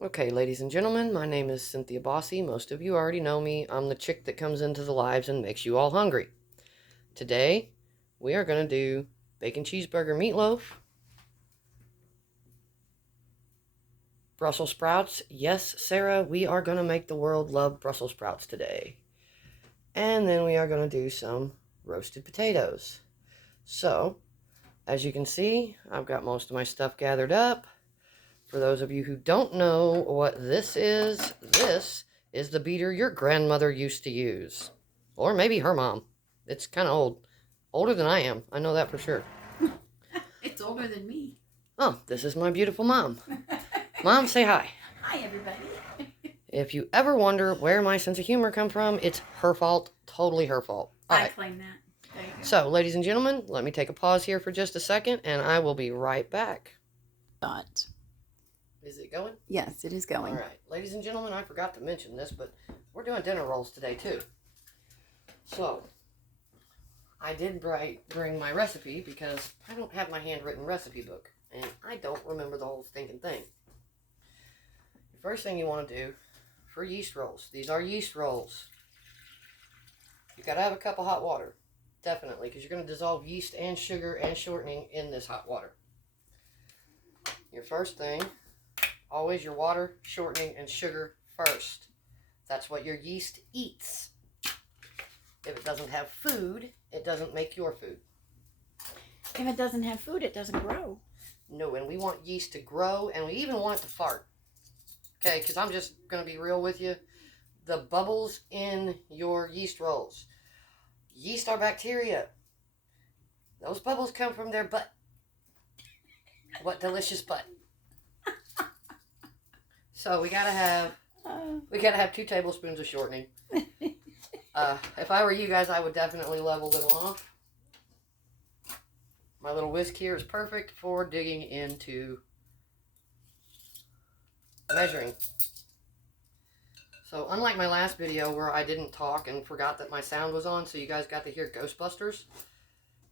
Okay, ladies and gentlemen, my name is Cynthia Bossy. Most of you already know me. I'm the chick that comes into the lives and makes you all hungry. Today, we are going to do bacon cheeseburger meatloaf, Brussels sprouts. Yes, Sarah, we are going to make the world love Brussels sprouts today. And then we are going to do some roasted potatoes. So, as you can see, I've got most of my stuff gathered up. For those of you who don't know what this is the beater your grandmother used to use. Or maybe her mom. It's kind of old. Older than I am. I know that for sure. It's older than me. Oh, this is my beautiful mom. Mom, say hi. Hi, everybody. If you ever wonder where my sense of humor comes from, it's her fault. Totally her fault. All I right. claim that. There you go. So, ladies and gentlemen, let me take a pause here for just a second, and I will be right back. Thought. Is it going? Yes, it is going. All right. Ladies and gentlemen, I forgot to mention this, but we're doing dinner rolls today, too. So, I did bring my recipe because I don't have my handwritten recipe book, and I don't remember the whole stinking thing. The first thing you want to do for yeast rolls, these are yeast rolls. You got to have a cup of hot water, definitely, because you're going to dissolve yeast and sugar and shortening in this hot water. Your first thing, always your water, shortening, and sugar first. That's what your yeast eats. If it doesn't have food, it doesn't make your food. If it doesn't have food, it doesn't grow. No, and we want yeast to grow, and we even want it to fart. Okay, because I'm just going to be real with you. The bubbles in your yeast rolls. Yeast are bacteria. Those bubbles come from their butt. What delicious butt. So we gotta have 2 tablespoons of shortening. If I were you guys, I would definitely level them off. My little whisk here is perfect for digging into measuring. So unlike my last video where I didn't talk and forgot that my sound was on, so you guys got to hear Ghostbusters,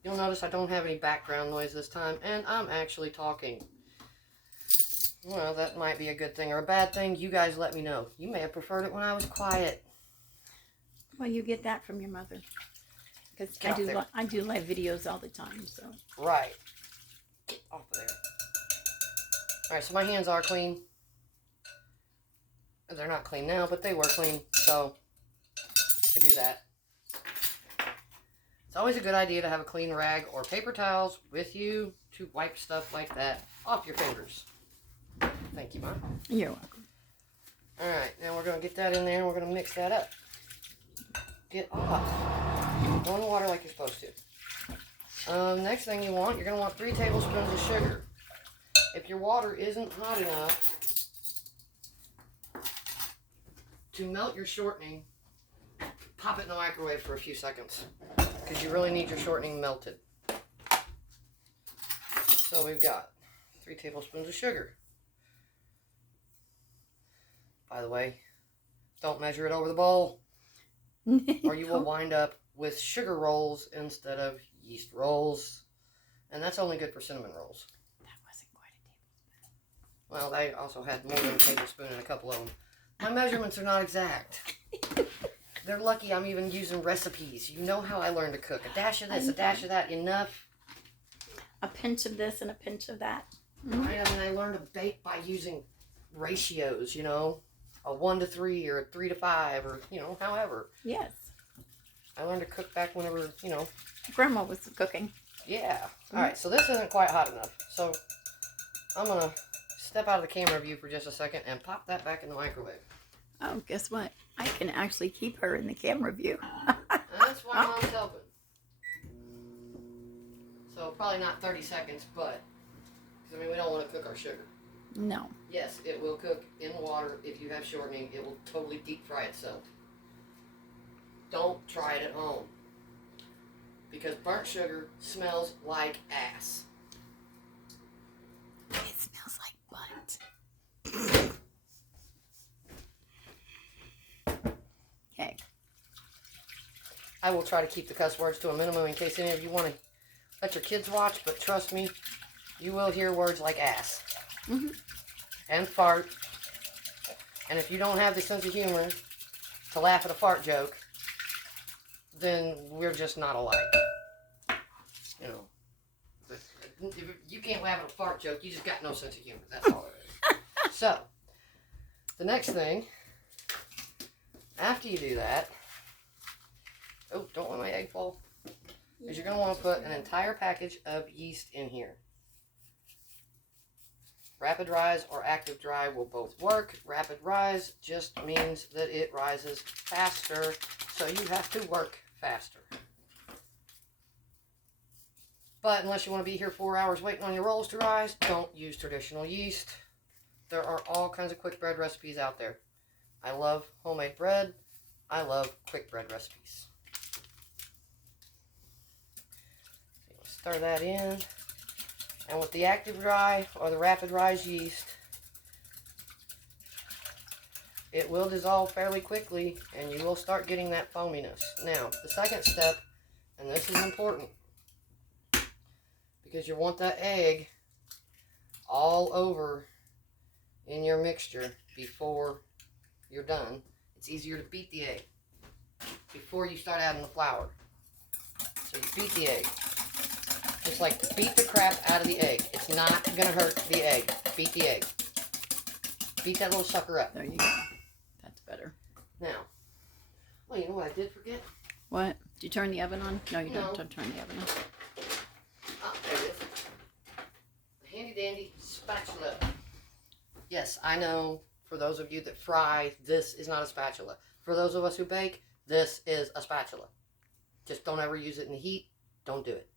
you'll notice I don't have any background noise this time, and I'm actually talking. Well, that might be a good thing or a bad thing. You guys let me know. You may have preferred it when I was quiet. Well, you get that from your mother. Because I do live videos all the time, so. Right. Get off of there. Alright, so my hands are clean. They're not clean now, but they were clean, so I do that. It's always a good idea to have a clean rag or paper towels with you to wipe stuff like that off your fingers. Thank you, Mom. You're welcome. Alright, now we're going to get that in there and we're going to mix that up. Get off. Go in the water like you're supposed to. Next thing you want, you're going to want 3 tablespoons of sugar. If your water isn't hot enough to melt your shortening, pop it in the microwave for a few seconds because you really need your shortening melted. So we've got 3 tablespoons of sugar. By the way, don't measure it over the bowl or you will wind up with sugar rolls instead of yeast rolls. And that's only good for cinnamon rolls. That wasn't quite a tablespoon. Well, they also had more than a tablespoon in a couple of them. My measurements are not exact. They're lucky I'm even using recipes. You know how I learned to cook. A dash of this, a dash of that, enough. A pinch of this and a pinch of that. Right? I mean, I learned to bake by using ratios, you know. A 1 to 3 or a 3 to 5 or, you know, however. Yes. I learned to cook back whenever, you know. Grandma was cooking. Yeah. Alright, so this isn't quite hot enough. So I'm going to step out of the camera view for just a second and pop that back in the microwave. Oh, guess what? I can actually keep her in the camera view. That's why Mom's helping. So probably not 30 seconds, but, I mean, we don't want to cook our sugar. No. Yes, it will cook in the water if you have shortening. It will totally deep fry itself. Don't try it at home. Because burnt sugar smells like ass. It smells like butt. Okay. I will try to keep the cuss words to a minimum in case any of you want to let your kids watch, but trust me, you will hear words like ass. Mm-hmm. And fart And if you don't have the sense of humor to laugh at a fart joke, then we're just not alike. You know. But if you can't laugh at a fart joke, you just got no sense of humor. That's all it is. So, the next thing, after you do that, oh, don't let my egg fall. Is you're going to want to put an entire package of yeast in here. Rapid rise or active dry will both work. Rapid rise just means that it rises faster, so you have to work faster. But unless you want to be here 4 hours waiting on your rolls to rise, don't use traditional yeast. There are all kinds of quick bread recipes out there. I love homemade bread. I love quick bread recipes. Stir that in. And with the active dry or the rapid rise yeast, it will dissolve fairly quickly and you will start getting that foaminess. Now, the second step, and this is important, because you want that egg all over in your mixture before you're done. It's easier to beat the egg before you start adding the flour. So you beat the egg. Just like beat the crap out of the egg. It's not going to hurt the egg. Beat the egg. Beat that little sucker up. There you go. That's better. Now, well, you know what I did forget? What? Did you turn the oven on? No, you No. don't turn the oven on. Oh, there it is. The handy dandy spatula. Yes, I know for those of you that fry, this is not a spatula. For those of us who bake, this is a spatula. Just don't ever use it in the heat. Don't do it.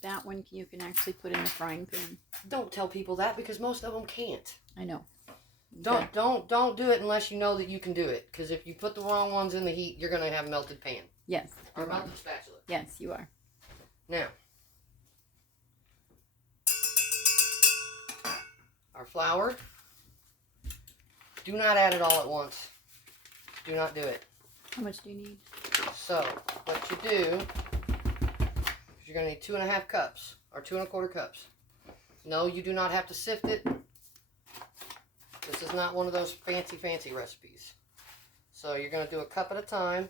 That one you can actually put in the frying pan. Don't tell people that because most of them can't. I know. Don't do it unless you know that you can do it. Because if you put the wrong ones in the heat, you're going to have melted pan. Yes. Or melted spatula. Yes, you are. Now, our flour, do not add it all at once. Do not do it. How much do you need? So, what you do, you're going to need 2.5 cups, or 2 1/4 cups. No, you do not have to sift it. This is not one of those fancy recipes. So you're going to do a cup at a time.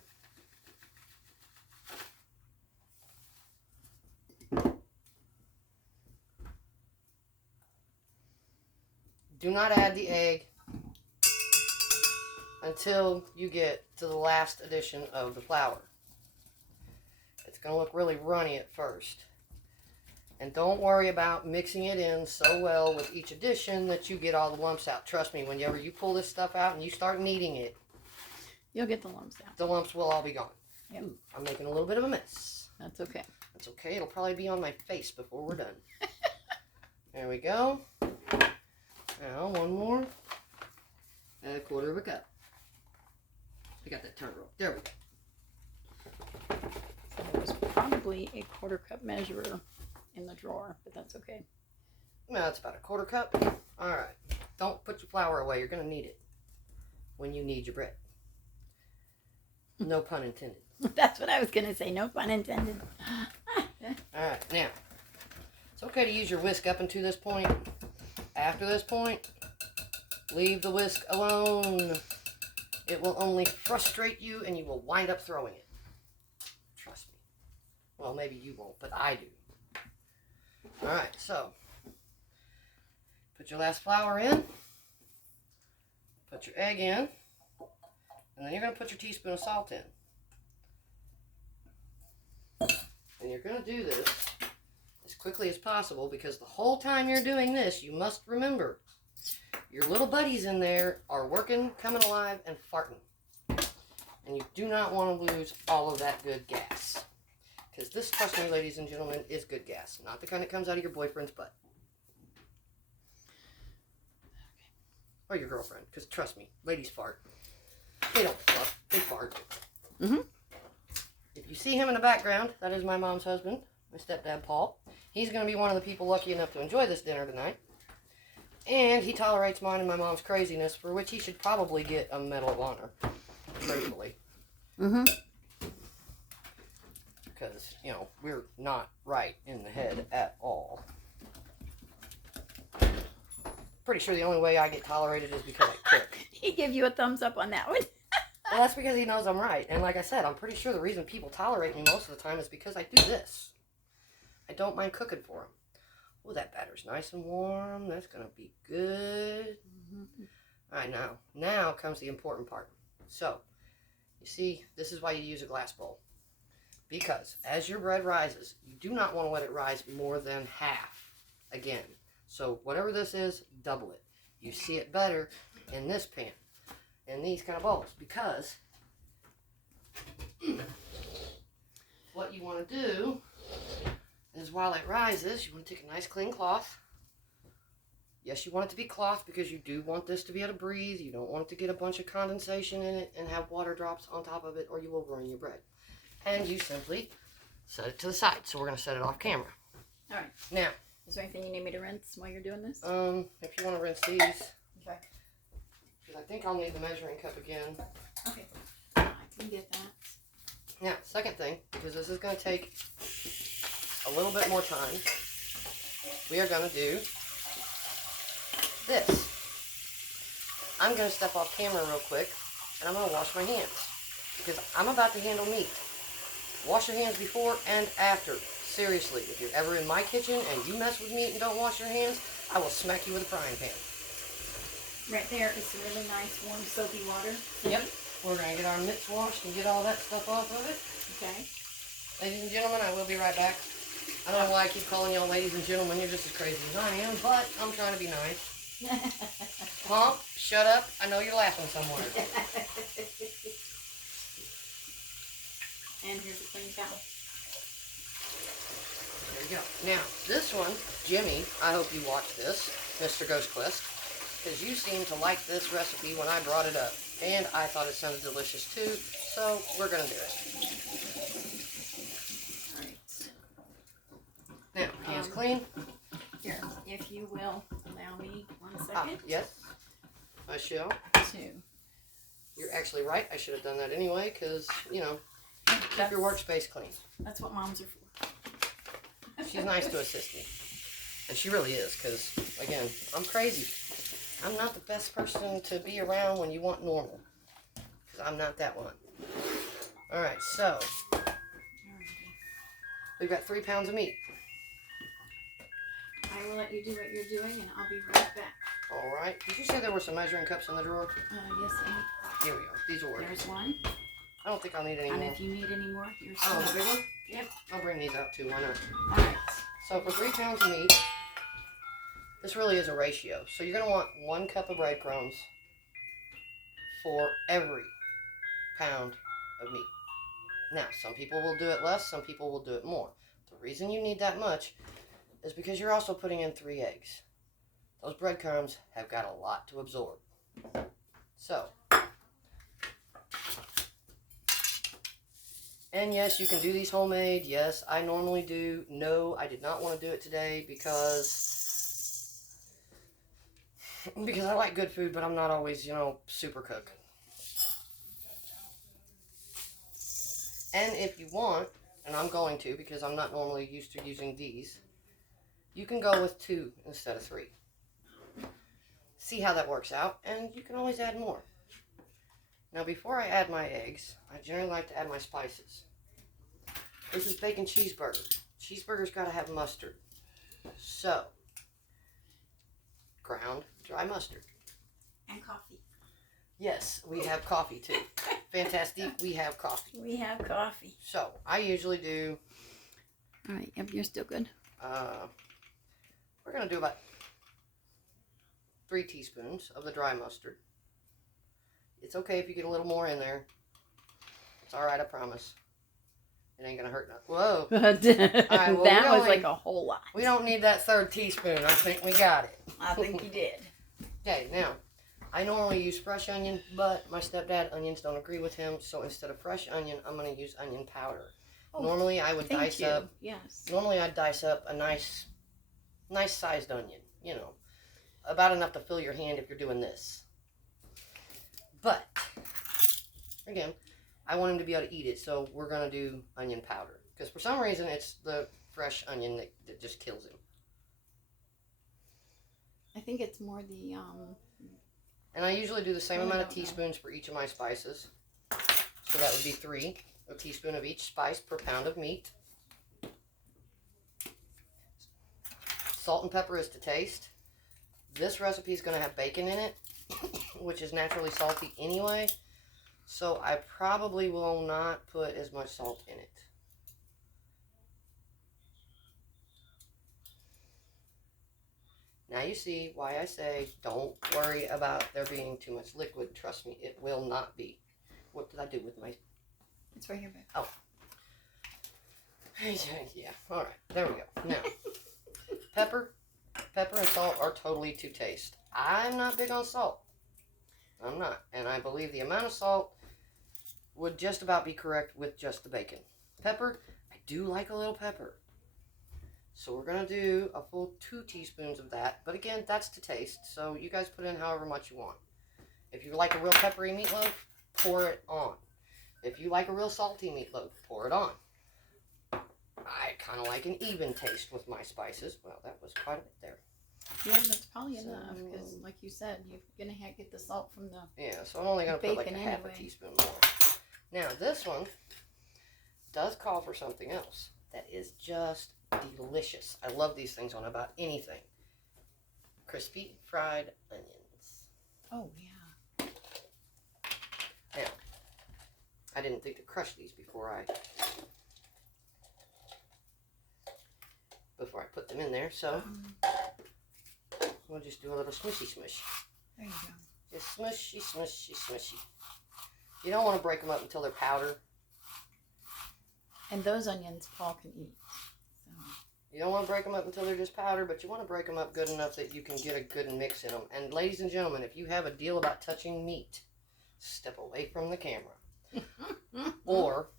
Do not add the egg until you get to the last addition of the flour. It's going to look really runny at first. And don't worry about mixing it in so well with each addition that you get all the lumps out. Trust me, whenever you pull this stuff out and you start kneading it, you'll get the lumps out. The lumps will all be gone. Yep. Ooh, I'm making a little bit of a mess. That's okay. That's okay. It'll probably be on my face before we're done. There we go. Now, one more. Add a 1/4 cup. I got that turned wrong. There we go. So there was probably a 1/4 cup measurer in the drawer, but that's okay. No, that's about a 1/4 cup. All right. Don't put your flour away. You're going to need it when you knead your bread. No pun intended. That's what I was going to say. No pun intended. All right. Now, it's okay to use your whisk up until this point. After this point, leave the whisk alone. It will only frustrate you and you will wind up throwing it. Trust me. Well, maybe you won't, but I do. Alright, so put your last flour in, put your egg in, and then you're going to put your teaspoon of salt in. And you're going to do this as quickly as possible because the whole time you're doing this, you must remember your little buddies in there are working, coming alive, and farting. And you do not want to lose all of that good gas. Because this, trust me, ladies and gentlemen, is good gas. Not the kind that comes out of your boyfriend's butt. Or your girlfriend. Because trust me, ladies fart. They don't fluff. They fart. Mm-hmm. If you see him in the background, that is my mom's husband, my stepdad, Paul. He's going to be one of the people lucky enough to enjoy this dinner tonight. And he tolerates mine and my mom's craziness, for which he should probably get a Medal of Honor. Truthfully. Mm-hmm. Because, you know, we're not right in the head at all. pretty sure the only way I get tolerated is because I cook. He give you a thumbs up on that one. Well, that's because he knows I'm right. And like I said, I'm pretty sure the reason people tolerate me most of the time is because I do this. I don't mind cooking for them. Oh, that batter's nice and warm. That's going to be good. Mm-hmm. All right, now comes the important part. So, you see, this is why you use a glass bowl. Because as your bread rises, you do not want to let it rise more than half again. So whatever this is, double it. You see it better in this pan, in these kind of bowls. Because what you want to do is while it rises, you want to take a nice clean cloth. Yes, you want it to be cloth because you do want this to be able to breathe. You don't want it to get a bunch of condensation in it and have water drops on top of it, or you will ruin your bread. And you simply set it to the side. So we're going to set it off camera. All right. Now, is there anything you need me to rinse while you're doing this? If you want to rinse these. Okay. Because I think I'll need the measuring cup again. Okay. I can get that. Now, second thing, because this is going to take a little bit more time, we are going to do this. I'm going to step off camera real quick, and I'm going to wash my hands. Because I'm about to handle meat. Wash your hands before and after. Seriously, if you're ever in my kitchen and you mess with meat and don't wash your hands, I will smack you with a frying pan. Right there is some really nice warm soapy water. Yep. We're going to get our mitts washed and get all that stuff off of it. Okay. Ladies and gentlemen, I will be right back. I don't know why I keep calling y'all ladies and gentlemen. You're just as crazy as I am, but I'm trying to be nice. Mom, shut up. I know you're laughing somewhere. And here's a clean towel. There you go. Now, this one, Jimmy, I hope you watch this, Mr. Ghost Quest, because you seemed to like this recipe when I brought it up. And I thought it sounded delicious too, so we're going to do it. Alright. Now, hands clean. Here, if you will allow me 1 second. Yes, I shall. Two. You're actually right. I should have done that anyway, because, you know, keep your workspace clean. That's what moms are for. She's nice to assist me. And she really is, because, again, I'm crazy. I'm not the best person to be around when you want normal. Because I'm not that one. Alright, so, we've got 3 pounds of meat. I will let you do what you're doing, and I'll be right back. Alright. Did you say there were some measuring cups in the drawer? Yes, Here we go. These will work. there's one. I don't think I'll need any And more. if you need any more, here's Oh, the big one? Yep. I'll bring these out too. Why not? Alright. So for 3 pounds of meat, this really is a ratio. So you're going to want 1 cup of breadcrumbs for every pound of meat. Now, some people will do it less, some people will do it more. The reason you need that much is because you're also putting in 3 eggs. Those breadcrumbs have got a lot to absorb. So, and yes, you can do these homemade. Yes, I normally do. No, I did not want to do it today because I like good food, but I'm not always, you know, super cook. And if you want, and I'm going to because I'm not normally used to using these, you can go with 2 instead of 3. See how that works out, and you can always add more. Now, before I add my eggs, I generally like to add my spices. This is bacon cheeseburger. Cheeseburger's got to have mustard. So, ground dry mustard. And coffee. Yes, we have coffee too. Fantastic, we have coffee. We have coffee. So, I usually do... Alright, yep, you're still good. We're going to do about 3 teaspoons of the dry mustard. It's okay if you get a little more in there. It's alright, I promise. It ain't gonna hurt nothing. Whoa. Right, well, that was like a whole lot. We don't need that 3rd teaspoon. I think we got it. I think you did. Okay, now, I normally use fresh onion, but my stepdad onions don't agree with him, so instead of fresh onion, I'm gonna use onion powder. Oh, normally I would dice up. Yes. Normally I'd dice up a nice sized onion. You know, about enough to fill your hand if you're doing this. But again, I want him to be able to eat it, so we're going to do onion powder. Because for some reason, it's the fresh onion that just kills him. I think it's more the And I usually do the same amount of don't know. teaspoons for each of my spices. So that would be 3, a teaspoon of each spice per pound of meat. Salt and pepper is to taste. This recipe is going to have bacon in it, which is naturally salty anyway. So I probably will not put as much salt in it. Now you see why I say don't worry about there being too much liquid. Trust me, it will not be. What did I do with my... It's right here, babe. Oh. Yeah, alright, there we go. Now, pepper and salt are totally to taste. I'm not big on salt. I'm not. And I believe the amount of salt would just about be correct with just the bacon. Pepper, I do like a little pepper. So we're going to do a full 2 teaspoons of that. But again, that's to taste. So you guys put in however much you want. If you like a real peppery meatloaf, pour it on. If you like a real salty meatloaf, pour it on. I kind of like an even taste with my spices. Well, that was quite a bit there. Yeah, that's probably enough because, like you said, you're gonna get the salt from the Yeah, so I'm only gonna put like a half a anyway. teaspoon more. Now this one does call for something else that is just delicious. I love these things on about anything. Crispy fried onions. Oh yeah. Now, I didn't think to crush these before I put them in there, so we'll just do a little smushy smush. There you go. Just smushy, smushy, smushy. You don't want to break them up until they're powder. And those onions Paul can eat. So. You don't want to break them up until they're just powder, but you want to break them up good enough that you can get a good mix in them. And ladies and gentlemen, if you have a deal about touching meat, step away from the camera. Or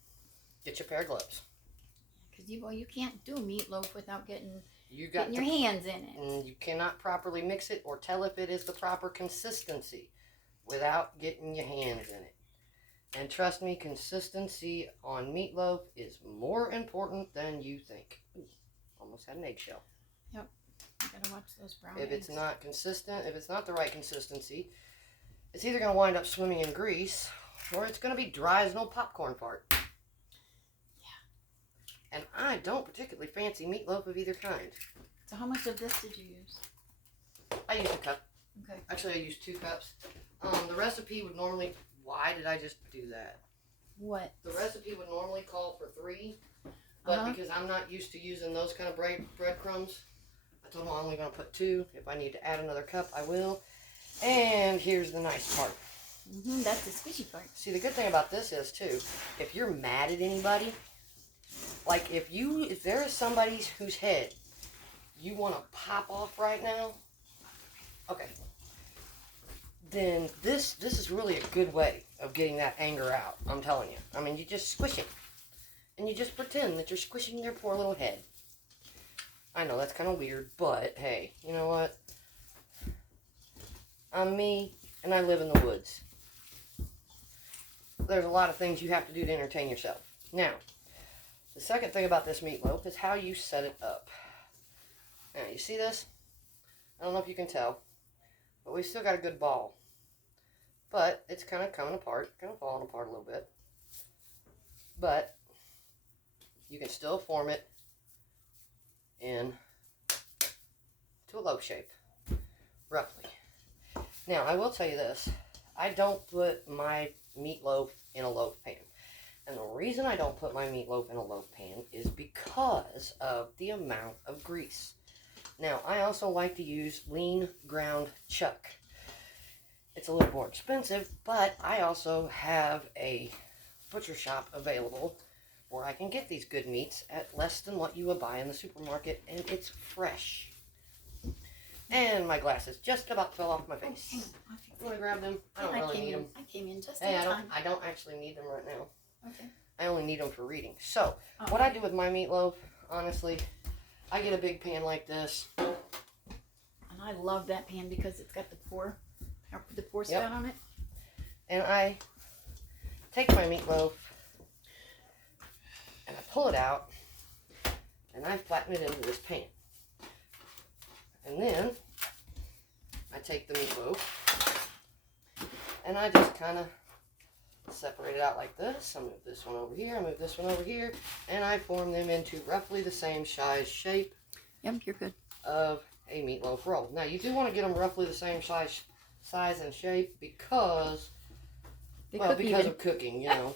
get your pair of gloves. Because you can't do meatloaf without getting You got your hands in it. And you cannot properly mix it or tell if it is the proper consistency without getting your hands in it. And trust me, consistency on meatloaf is more important than you think. Ooh, almost had an eggshell. Yep. You gotta watch those brown If eggs. it's not consistent, if it's not the right consistency, it's either going to wind up swimming in grease or it's going to be dry as an old popcorn fart. Yeah. And I don't particularly fancy meatloaf of either kind. So how much of this did you use? I used a cup. Okay. Actually, I used 2 cups. The recipe would normally... Why did I just do that? What? The recipe would normally call for 3, but because I'm not used to using those kind of breadcrumbs, I told them I'm only going to put 2. If I need to add another cup, I will. And here's the nice part. That's the squishy part. See, the good thing about this is, too, if you're mad at anybody, like if there is somebody whose head you want to pop off right now, okay, then this is really a good way of getting that anger out. I'm telling you. I mean, you just squish it. And you just pretend that you're squishing their poor little head. I know that's kind of weird, but hey, you know what? I'm me, and I live in the woods. There's a lot of things you have to do to entertain yourself. Now, the second thing about this meatloaf is how you set it up. Now, you see this? I don't know if you can tell, but we've still got a good ball. But it's kind of coming apart, kind of falling apart a little bit. But you can still form it in to a loaf shape, roughly. Now, I will tell you this. I don't put my meatloaf in a loaf pan. And the reason I don't put my meatloaf in a loaf pan is because of the amount of grease. Now, I also like to use lean ground chuck. It's a little more expensive, but I also have a butcher shop available where I can get these good meats at less than what you would buy in the supermarket, and it's fresh. And my glasses just about fell off my face. You want to grab them? I don't really need them. I came in just in time. I don't actually need them right now. Okay. I only need them for reading. So, what I do with my meatloaf, honestly, I get a big pan like this. And I love that pan because it's got the pour spout on it. And I take my meatloaf and I pull it out and I flatten it into this pan. And then take the meatloaf and I just kind of separate it out like this. I move this one over here, I move this one over here, and I form them into roughly the same size shape. Yep, you're good. Of a meatloaf roll. Now you do want to get them roughly the same size and shape because, because of cooking, you know.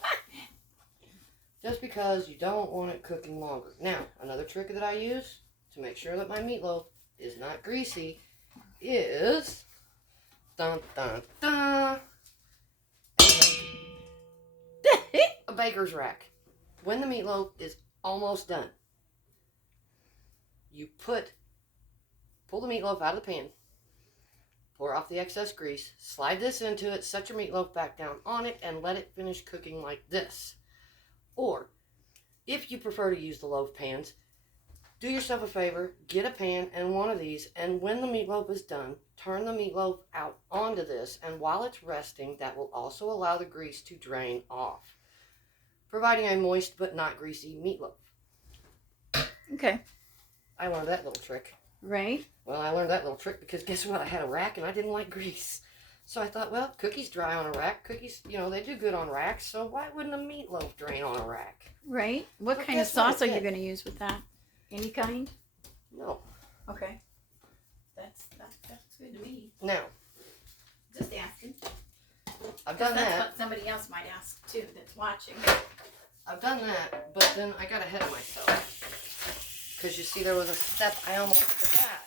Just because you don't want it cooking longer. Now, another trick that I use to make sure that my meatloaf is not greasy is dun dun dun a baker's rack. When the meatloaf is almost done, you pull the meatloaf out of the pan, pour off the excess grease, slide this into it, set your meatloaf back down on it, and let it finish cooking like this. Or, if you prefer to use the loaf pans, do yourself a favor, get a pan and one of these, and when the meatloaf is done, turn the meatloaf out onto this, and while it's resting, that will also allow the grease to drain off, providing a moist but not greasy meatloaf. Okay. I learned that little trick. Right. Well, I learned that little trick because guess what? I had a rack and I didn't like grease. So I thought, well, cookies dry on a rack. Cookies, you know, they do good on racks. So why wouldn't a meatloaf drain on a rack? Right. What kind of sauce are you going to use with that? Any kind? No. Okay. That's good to me. Now. Just asking. I've done that. That's what somebody else might ask too that's watching. I've done that, but then I got ahead of myself. Because you see, there was a step I almost forgot.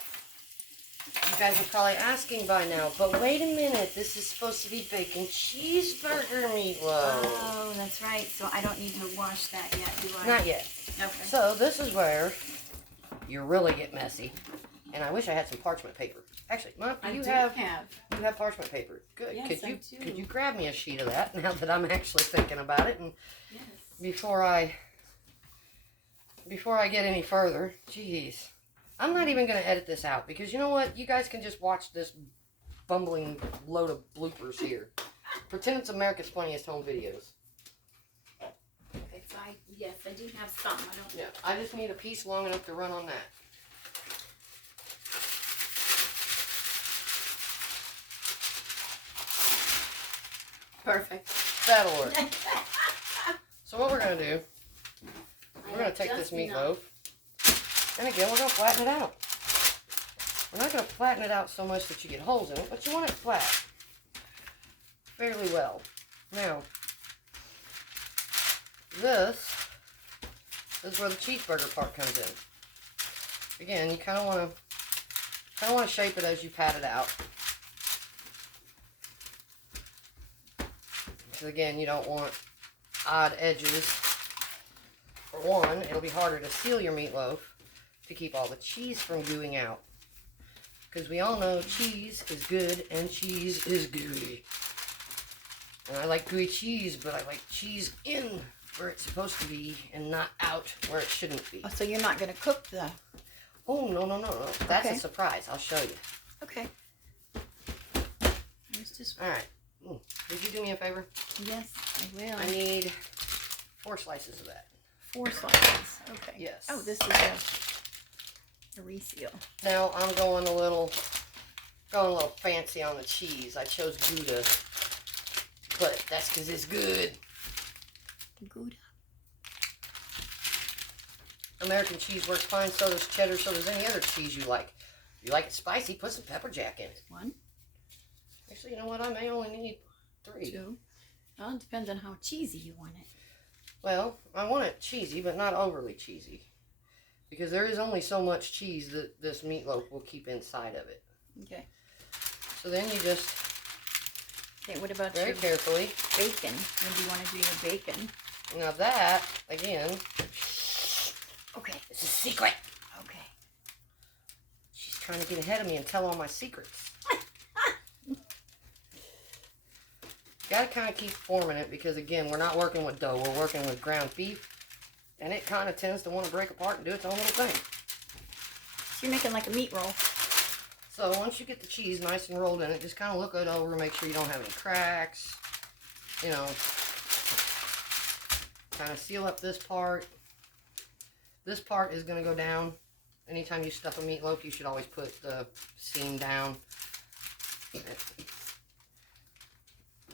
You guys are probably asking by now, but wait a minute. This is supposed to be bacon cheeseburger meatloaf. Oh, that's right. So I don't need to wash that yet, do I? Not yet. Okay. So this is where you really get messy. And I wish I had some parchment paper. Actually, Mom, you have parchment paper. Good. Yes, Could you grab me a sheet of that now that I'm actually thinking about it? And yes. Before I get any further, jeez. I'm not even going to edit this out because you know what? You guys can just watch this bumbling load of bloopers here. Pretend it's America's Funniest Home Videos. Okay, so yes, I do have some. Yeah, I just need a piece long enough to run on that. Perfect. That'll work. So what we're going to do, we're going to take this meatloaf, and again, we're going to flatten it out. We're not going to flatten it out so much that you get holes in it, but you want it flat fairly well. Now, this is where the cheeseburger part comes in. Again, you kind of want to shape it as you pat it out. Because again, you don't want odd edges. For one, it'll be harder to seal your meatloaf to keep all the cheese from gooey out. Because we all know cheese is good and cheese is gooey. And I like gooey cheese, but I like cheese in where it's supposed to be and not out where it shouldn't be. Oh, so you're not going to cook the... Oh, no. That's a surprise. I'll show you. Okay. Alright. Would you do me a favor? Yes, I will. I need 4 slices of that. 4 slices. Okay. Yes. Oh, this is a reseal. Now I'm going a little fancy on the cheese. I chose Gouda, but that's because it's good. Gouda. American cheese works fine. So does cheddar. So does any other cheese you like. If you like it spicy, put some pepper jack in it. 1. Actually, you know what? I may only need 3. 2. Well, it depends on how cheesy you want it. Well, I want it cheesy, but not overly cheesy. Because there is only so much cheese that this meatloaf will keep inside of it. Okay. So then you just... Okay, what about very carefully. Bacon? When do you want to do your bacon? Now that, again... Okay. It's a secret. Okay. She's trying to get ahead of me and tell all my secrets. Got to kind of keep forming it because, again, we're not working with dough. We're working with ground beef. And it kind of tends to want to break apart and do its own little thing. So you're making like a meat roll. So once you get the cheese nice and rolled in it, just kind of look it over, make sure you don't have any cracks. You know, kind of seal up this part. This part is going to go down. Anytime you stuff a meatloaf, you should always put the seam down. And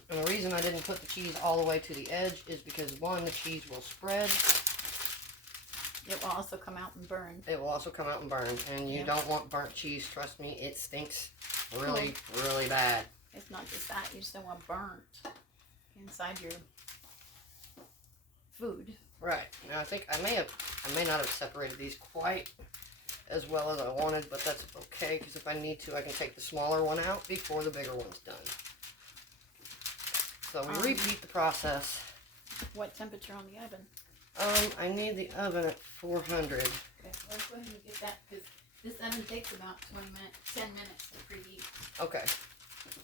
the reason I didn't put the cheese all the way to the edge is because, one, the cheese will spread. It will also come out and burn. It will also come out and burn. And you don't want burnt cheese. Trust me, it stinks really, really bad. It's not just that. You just don't want burnt inside your food. Right. Now, I think I may not have separated these quite as well as I wanted, but that's okay, because if I need to, I can take the smaller one out before the bigger one's done. So we repeat the process. What temperature on the oven? I need the oven at 400. Okay, let's go ahead and get that, because this oven takes about 10 minutes to preheat. Okay.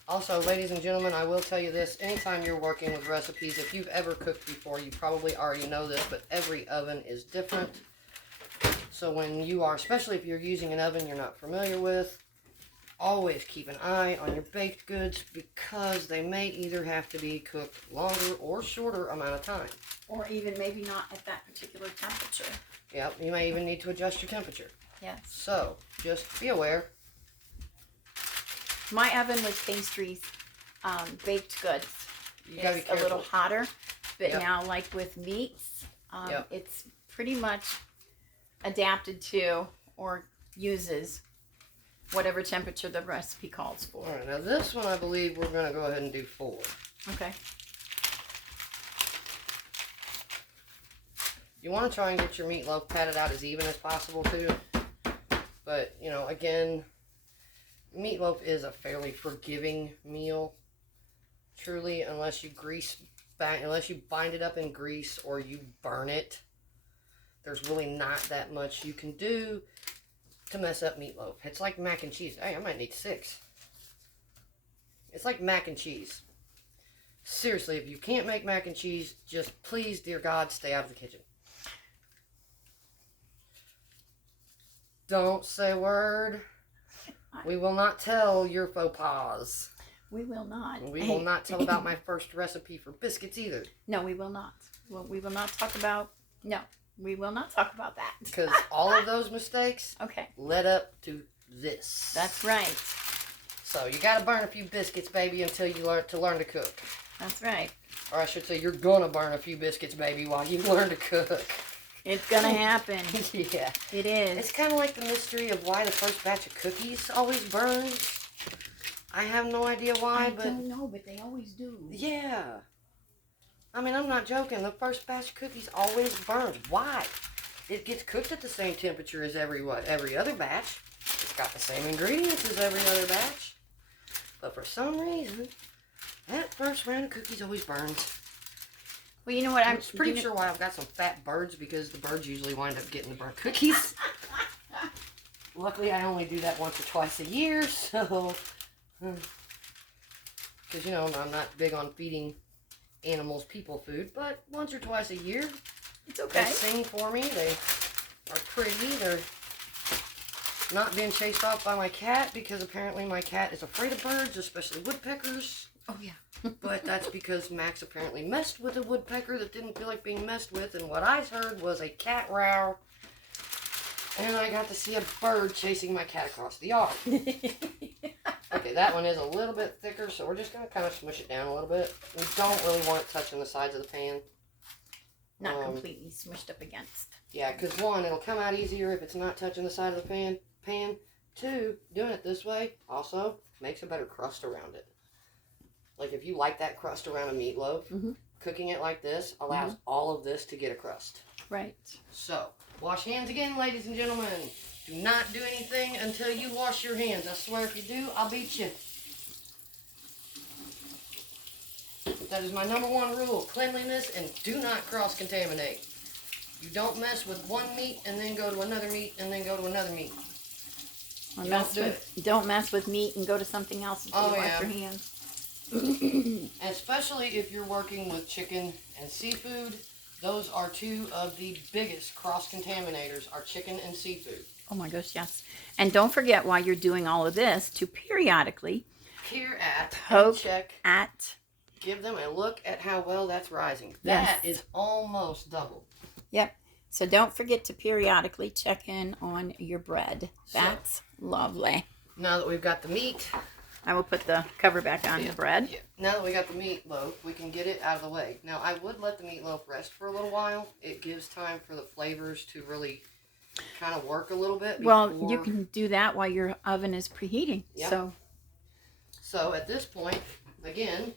Also, ladies and gentlemen, I will tell you this. Anytime you're working with recipes, if you've ever cooked before, you probably already know this, but every oven is different. So when you are, especially if you're using an oven you're not familiar with, always keep an eye on your baked goods, because they may either have to be cooked longer or shorter amount of time. Or even maybe not at that particular temperature. Yep, you may even need to adjust your temperature. Yes. So, just be aware. My oven with pastries, baked goods, You gotta be is a careful. little hotter. But Yep. now, like with meats, Yep. it's pretty much adapted to or uses whatever temperature the recipe calls for. Alright, now this one I believe we're going to go ahead and do 4. Okay. You want to try and get your meatloaf patted out as even as possible too. But, you know, again, meatloaf is a fairly forgiving meal. Truly, unless you bind it up in grease or you burn it, there's really not that much you can do to mess up meatloaf. It's like mac and cheese. Hey, I might need 6. It's like mac and cheese. Seriously, if you can't make mac and cheese, just please, dear God, stay out of the kitchen. Don't say a word. We will not tell your faux pas. We will not. We will not tell about my first recipe for biscuits either. No, we will not. Well, we will not talk about... No, we will not talk about that. Because all of those mistakes led up to this. That's right. So you got to burn a few biscuits, baby, until you learn to cook. That's right. Or I should say, you're going to burn a few biscuits, baby, while you learn to cook. It's going to happen. Yeah. It is. It's kind of like the mystery of why the first batch of cookies always burns. I have no idea why, but... I don't know, but they always do. Yeah. I mean, I'm not joking. The first batch of cookies always burns. Why? It gets cooked at the same temperature as every other batch. It's got the same ingredients as every other batch. But for some reason, that first round of cookies always burns. Well, you know what? I'm pretty sure why I've got some fat birds, because the birds usually wind up getting the burnt cookies. Luckily, I only do that once or twice a year, so... Because, you know, I'm not big on feeding animals people food, but once or twice a year, it's okay. They sing for me. They are pretty. They're not being chased off by my cat, because apparently my cat is afraid of birds, especially woodpeckers. Oh, yeah. But that's because Max apparently messed with a woodpecker that didn't feel like being messed with, and what I heard was a cat row, and I got to see a bird chasing my cat across the yard. Okay, that one is a little bit thicker, so we're just going to kind of smush it down a little bit. We don't really want it touching the sides of the pan. Not completely smushed up against. Yeah, because 1, it'll come out easier if it's not touching the side of the pan. 2, doing it this way also makes a better crust around it. Like, if you like that crust around a meatloaf, cooking it like this allows all of this to get a crust. Right. So, wash hands again, ladies and gentlemen. Do not do anything until you wash your hands. I swear if you do, I'll beat you. That is my #1 rule. Cleanliness and do not cross-contaminate. You don't mess with one meat and then go to another meat and then go to another meat. Don't mess with meat and go to something else until you wash your hands. Especially if you're working with chicken and seafood. Those are 2 of the biggest cross-contaminators, are chicken and seafood. Oh my gosh, yes. And don't forget, while you're doing all of this, to periodically check at. Give them a look at how well that's rising. That is almost double. Yep. So don't forget to periodically check in on your bread. That's lovely. Now that we've got the meat I will put the cover back on the bread. Yeah. Now that we got the meatloaf, we can get it out of the way. Now, I would let the meatloaf rest for a little while. It gives time for the flavors to really kind of work a little bit. Well, you can do that while your oven is preheating. Yep. So So at this point, again,